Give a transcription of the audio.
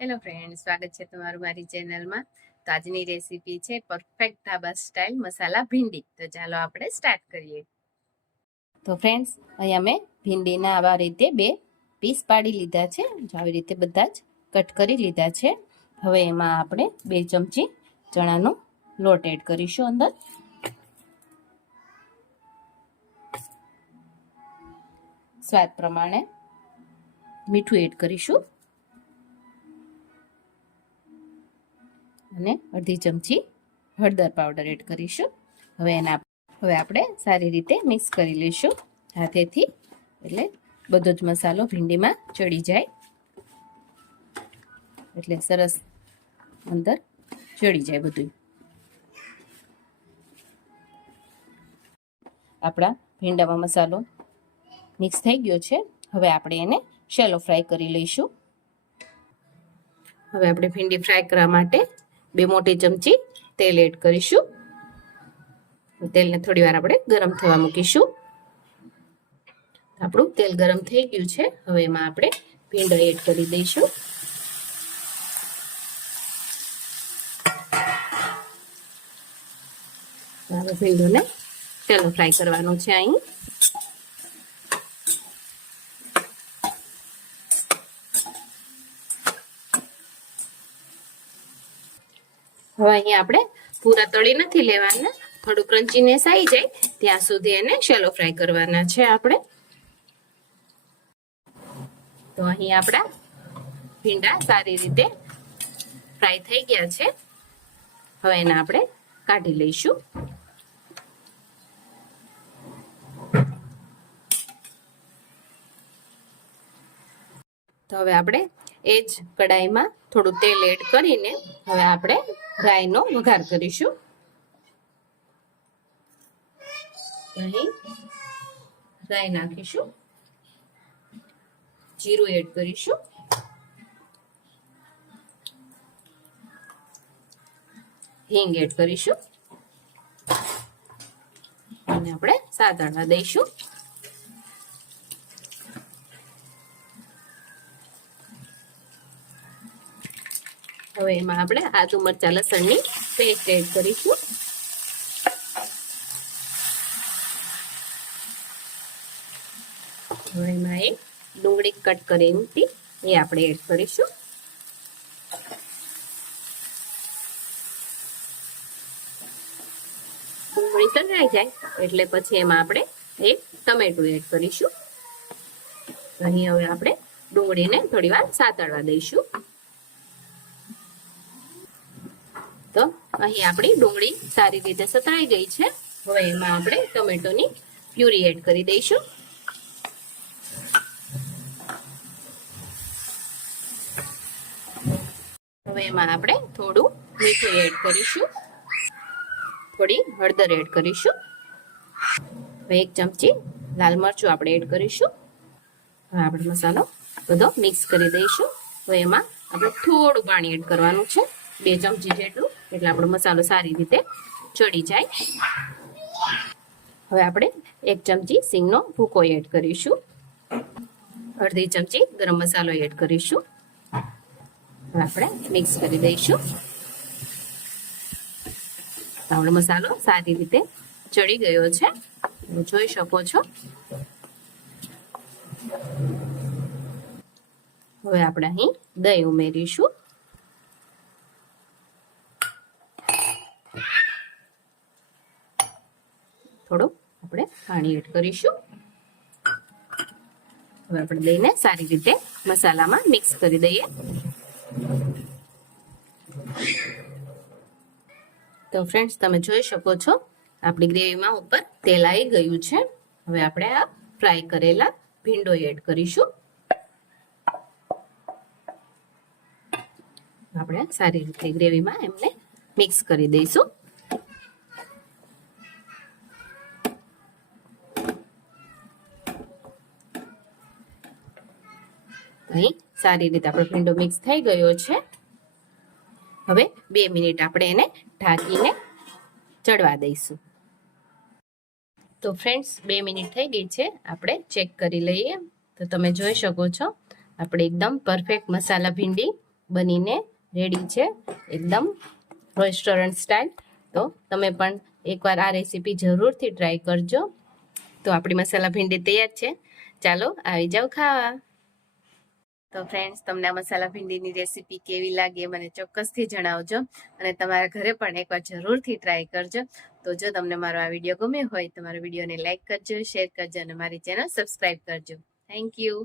Hello friend, સ્વાગત છે તમારું મારી ચેનલમાં. તો આજની રેસીપી છે પરફેક્ટ ઢાબા સ્ટાઇલ મસાલા ભીંડી. તો ચાલો આપણે સ્ટાર્ટ કરીએ. તો ફ્રેન્ડ્સ, અહીંયા મેં ભીંડીના આવા રીતે 2 પીસ પાડી લીધા છે. આવી રીતે બધા જ કટ કરી લીધા છે. હવે એમાં આપણે 2 ચમચી ચણાનો લોટ એડ કરીશું. અંદર સ્વાદ પ્રમાણે મીઠું એડ કરીશું અને અડધી ચમચી હળદર પાવડર એડ કરીશું. હવે આપણે સારી રીતે મિક્સ કરી લઈશું હાથેથી, એટલે બધો જ મસાલો ભીંડીમાં ચડી જાય, એટલે સરસ અંદર ચડી જાય બધું. આપણા ભીંડામાં મસાલો મિક્સ થઈ ગયો છે. હવે આપણે એને શેલો ફ્રાય કરી લઈશું. હવે આપણે ભીંડી ફ્રાય કરવા માટે 2 મોટી ચમચી તેલ એડ કરીશું. તેલને થોડી વાર આપણે ગરમ થવા મૂકીશું. આપણું તેલ ગરમ થઈ ગયું છે. હવે એમાં આપણે ભીંડો એડ કરી દઈશું. હવે ભીંડોને શેલો ફ્રાય કરવાનો છે. અહીં હવે અહીંયા આપણે પૂરા તળી નથી લેવાના, થોડું ક્રન્ચીનેસ આવી જાય ત્યાં સુધી એને શેલો ફ્રાય કરવાના છે આપણે. તો અહીં આપણા ભીંડા સારી રીતે ફ્રાય થઈ ગયા છે. હવે એને આપણે કાઢી લઈશું. તો હવે આપણે એ જ કડાઈમાં થોડું તેલ એડ કરીને હવે આપણે રાઈનો વઘાર કરીશું. અહીં રાઈ નાખીશું, જીરું એડ કરીશું, હિંગ એડ કરીશું અને આપણે સાતળવા દઈશું. હવે એમાં આપણે આદુ મરચા લસણની પેસ્ટ એડ કરીશું. હવે એમાં એક ડુંગળી કટ કરેલી હતી એ આપણે એડ કરીશું. ડુંગળી તળાઈ જાય એટલે પછી એમાં આપણે એક ટમેટું એડ કરીશું. અહીં હવે આપણે ડુંગળીને થોડી વાર સાતળવા દઈશું. તો અહીં આપણી ડુંગળી સારી રીતે સતળાઈ ગઈ છે. હવે એમાં આપણે ટમેટોની પ્યુરી એડ કરી દઈશું. હવે એમાં આપણે થોડું મીઠું એડ કરીશું, થોડી હળદર એડ કરીશું, 1 ચમચી લાલ મરચું આપણે એડ કરીશું. હવે આપણે મસાલો બધો મિક્સ કરી દઈશું. હવે એમાં આપણે થોડું પાણી એડ કરવાનું છે, 2 ચમચી જેટલું, એટલે આપણો મસાલો સારી રીતે ચડી જાય. હવે આપણે 1 ચમચી સિંગનો ભૂકો એડ કરીશું, અડધી ચમચી ગરમ મસાલો એડ કરીશું. હવે આપણે મિક્સ કરી દઈશું. આપણો મસાલો સારી રીતે ચડી ગયો છે, તમે જોઈ શકો છો. હવે આપણે અહીં દહીં ઉમેરીશું. થોડું આપણે પાણી એડ કરીશું. હવે આપણે દહીંને સારી રીતે મસાલામાં મિક્સ કરી દઈએ. તો ફ્રેન્ડ્સ, તમે જોઈ શકો છો આપણી ગ્રેવીમાં ઉપર તેલ આવી ગયું છે. હવે આપણે આ ફ્રાય કરેલા ભીંડો એડ કરીશું. આપણે સારી રીતે ગ્રેવીમાં એમને મિક્સ કરી દઈશું. અહીં સારી રીતે આપણો ભીંડો મિક્સ થઈ ગયો છે. હવે 2 મિનિટ આપણે એને ઢાંકીને ચડવા દઈશું. તો ફ્રેન્ડ્સ, 2 મિનિટ થઈ ગઈ છે. આપણે ચેક કરી લઈએ. તો તમે જોઈ શકો છો આપણે એકદમ પરફેક્ટ મસાલા ભીંડી બનીને રેડી છે, એકદમ રેસ્ટોરન્ટ સ્ટાઇલ. તો તમે પણ એકવાર આ રેસીપી જરૂરથી ટ્રાય કરજો. તો આપણી મસાલા ભીંડી તૈયાર છે. ચાલો આવી જાઓ ખાવા. તો ફ્રેન્ડ્સ, તમને આ મસાલા ભીંડીની રેસીપી કેવી લાગી મને ચોક્કસથી જણાવજો, અને તમારા ઘરે પણ એકવાર જરૂરથી ટ્રાય કરજો. તો જો તમને મારો આ વિડીયો ગમ્યો હોય તો મારા વિડીયોને લાઈક કરજો, શેર કરજો અને મારી ચેનલ સબસ્ક્રાઈબ કરજો. Thank you.